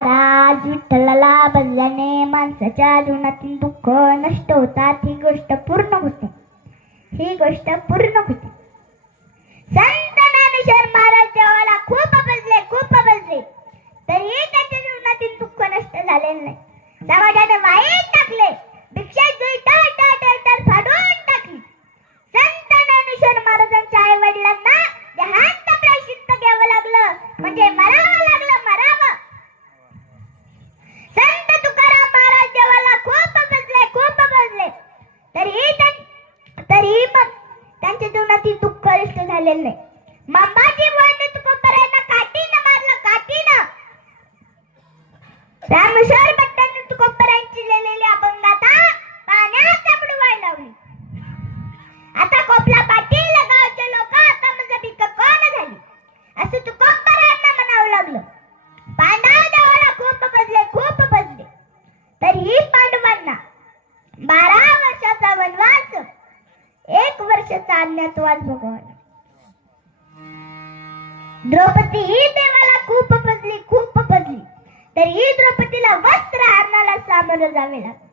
राज विठ्ठलाला बदल्याने माणसाच्या जीवनातील दुःख नष्ट होतात. ही गोष्ट पूर्ण होते. संत ज्ञानेश्वर महाराज देवाला खूप बजले तरीही त्यांच्या जीवनातील दुःख नष्ट झालेले नाही. समाजाने वाईट टाकले, भिक्षेची टाळ फाडून टाकली. संत ज्ञानेश्वर महाराजांच्या आई वडिलांना देहांत प्रायश्चित्त घ्यावं लागलं, म्हणजे मरावं लागलं. संत तुकाराम महाराज देवाला खूप बजले तरीही पण त्यांच्या जीवनातील दुःख नष्ट झालेलं नाही. मामाजी बुवांनी तुकोबरायांना काठीनं मारलं. रामेश्वर भट्टांनी तुकोबरायांची लिहिलेली अभंगाता पाण्यात बुडवायला लावली. आता कोपला पाटील गावचे लोक आता माझं भिक कोण झाली असं तुकोबरायांना म्हणावं लागलं. पांडव देवाला खूप बजले तरीही पांडवांना 12 वर्षाचा वनवास, 1 वर्षाचा अज्ञातवास भोगावा. द्रौपदी ही देवाला खूप बजली तरीही द्रौपदीला वस्त्र हरणाला सामोरं जावे लागले.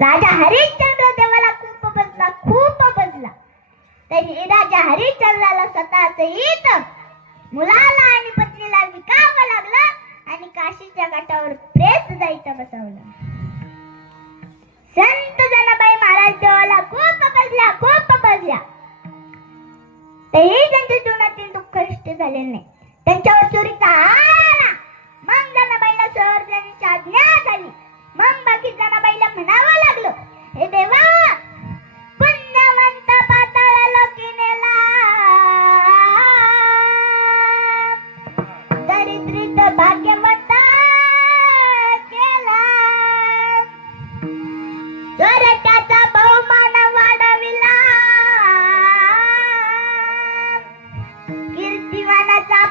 राजा हरिश्चंद्र देवाला खूप बजला तरी राजा हरिश्चंद्राला स्वतःसहित मुलाला आणि पत्नीला विकावं लागलं आणि काशीच्या घाटावर प्रेत जायचं बसवलं. संत जनाबाई महाराज देवाला खूप बजल्या तरीही त्यांच्या जीवनातील दुःख नष्ट झाले नाही. त्यांच्यावर चोरीचा आळा. मग जनाबाईला संवर्धनाची आज्ञा झाली. मग बाकी जनाबाईला म्हणावं लागलं, हे देवा, पुण्यवंत पाताळ लोकी नेला, दरिद्रीत भाग्यवंत केला, चोरट्याचा बहुमान वाढविला, कीर्तिवानाचा